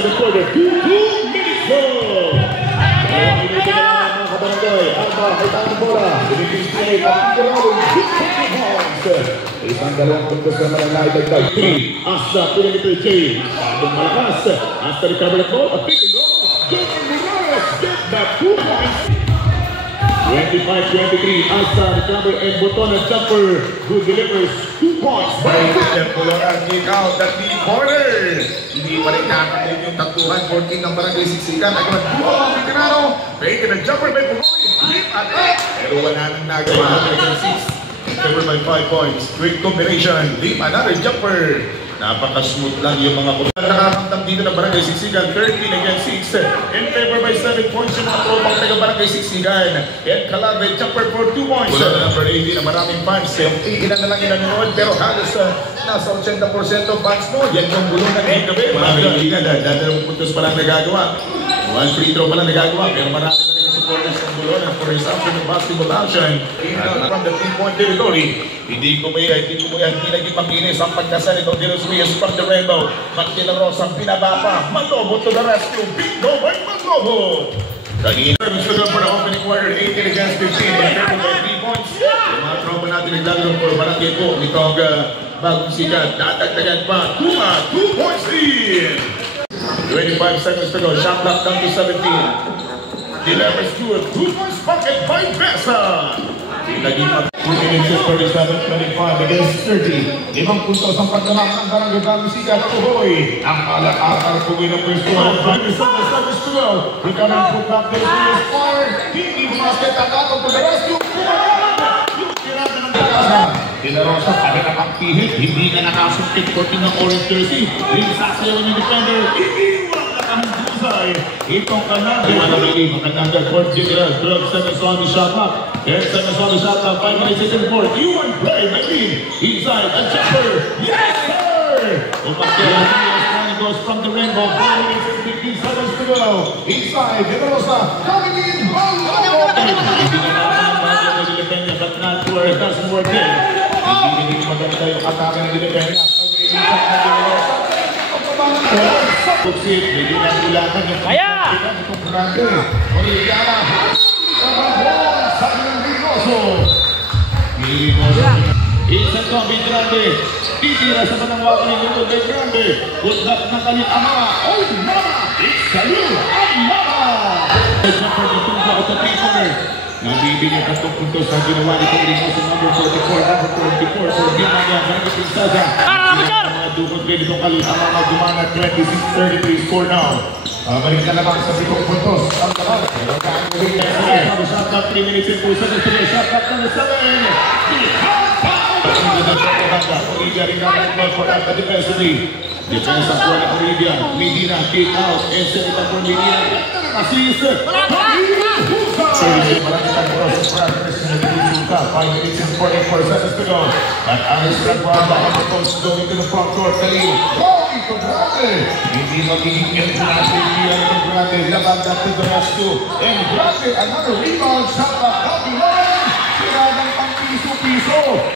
second quarter. 2 minutes left. Dalawang minuto na lang mga kabarangay. Alba, may tanong bola. Binibigay at Puralong 2 points. Isang dalawang puntos naman ang naitagdag. 3. Asa, perimeter change. Sabong malakas. Asa recover the ball. A pick and roll. Jordan Morales get back 2 points. 25-23. Asa recover and Botona jumper who delivers 2 points. Pulora kick out at the corner. Hindi pa rin nakakalit yung taktuhan. 14 ng barangay siksikan. Agad duo ang Pitinano. Fake and a jumper by Pugoy. Flip at up. Pero wala nang nagawa. 6. Covered by 5 points. Quick combination. Leap another jumper. Napaka-smooth lang yung mga kumpara. Nakakamtang dito ng barangay siksikan. 13 against 6. In favor by 7 points yung mga tropang taga-barangay siksikan. And Calave jumper for 2 points. Wala na number 18 na maraming fans. Ilan na lang inanood pero halos nasa 80% fans mo. Yan yung gulong na ngayon gabi. Maraming kaibigan. Dadalawang puntos pa lang nagagawa. 1 free throw pa lang nagagawa. Pero marami na rin supporters ng gulong for resumption of basketball action. From the 3-point territory. Hindi naging makinis ang pagkasal ito. De Los Rios from the rainbow. Martina Rosa pinaba pa. Manobo to the rescue. Bingo by Manobo. Kanina, gusto ko for the opening quarter. 18 against 15. Careful by 3 points. Yung mga tropa natin naglalaro for barangay po. Nitong bagong sikat. Dadagdagan pa. 2 points in. 25 seconds to go. Shot clock down to 17. Delivers to a 2 points bucket by Besa. Naging 2 minutes and 37-25 against 30. 5 puntos ang pagdamak ng barangay bagong sikat. Pugoy. Ang alak-akar Pugoy ng first one. 27 seconds to go. We can put back the Rios fire. Hindi basket ang atong to the rescue. Yung tirada ng tagasa. Dela Rosa, sabi na pagpihit. Hindi na nakasukit. 14 ng orange jersey. Rinsasayaw ng defender. Iniwan na kahusay. Itong kanada. Manamili. Makatanda. Court General. 12 seconds on the shot clock. 10 seconds on the shot clock. 5 minutes in the fourth. Ewan Bray. McLean. Inside. A jumper. Yes, sir! Umakira Rios goes from the rainbow. 4 minutes and 15 seconds to go. Inside. Dela Rosa. Coming in. But not where it doesn't work in. Hindi maganda yung atake ng Dilipeña. Pagsit, medyo nagulakan yung kaya! Itong grande. Orellana. Sabi ng Rigoso. Isang Tommy Grande. Titira sa panangwakan ng Lito de Grande. Putlat ng kanyang ama. Oh, mama! Salud! Ang mama! Jumper ng tungkol at the nabibigyan ka itong puntos sa ginawa nitong Rigoso number 44, number 44 for Dimanya, Barangay Pinsaga. Mga dukot rin itong kalit ang mga gumana 26-33 score now. Balik na naman sa 7 puntos. Ang lahat. Pero shot clock 3 minutes and 2 seconds to go. Shot clock number 7. Olivia rin naman ang for that defensively. Defense ang kuha ng Olivia. Medina kick out. Inside ito for Medina. Assist. Marami kang process progress in the Suka. 5 minutes and 44 seconds to go. At Aris Ranguanda ang post going to the front court. Kalim. Oh, ito Grande. Hindi magiging international player ito Grande. Labanda to the rescue. And Grande, another rebound shot. Happy line. Tiradang pang piso-piso.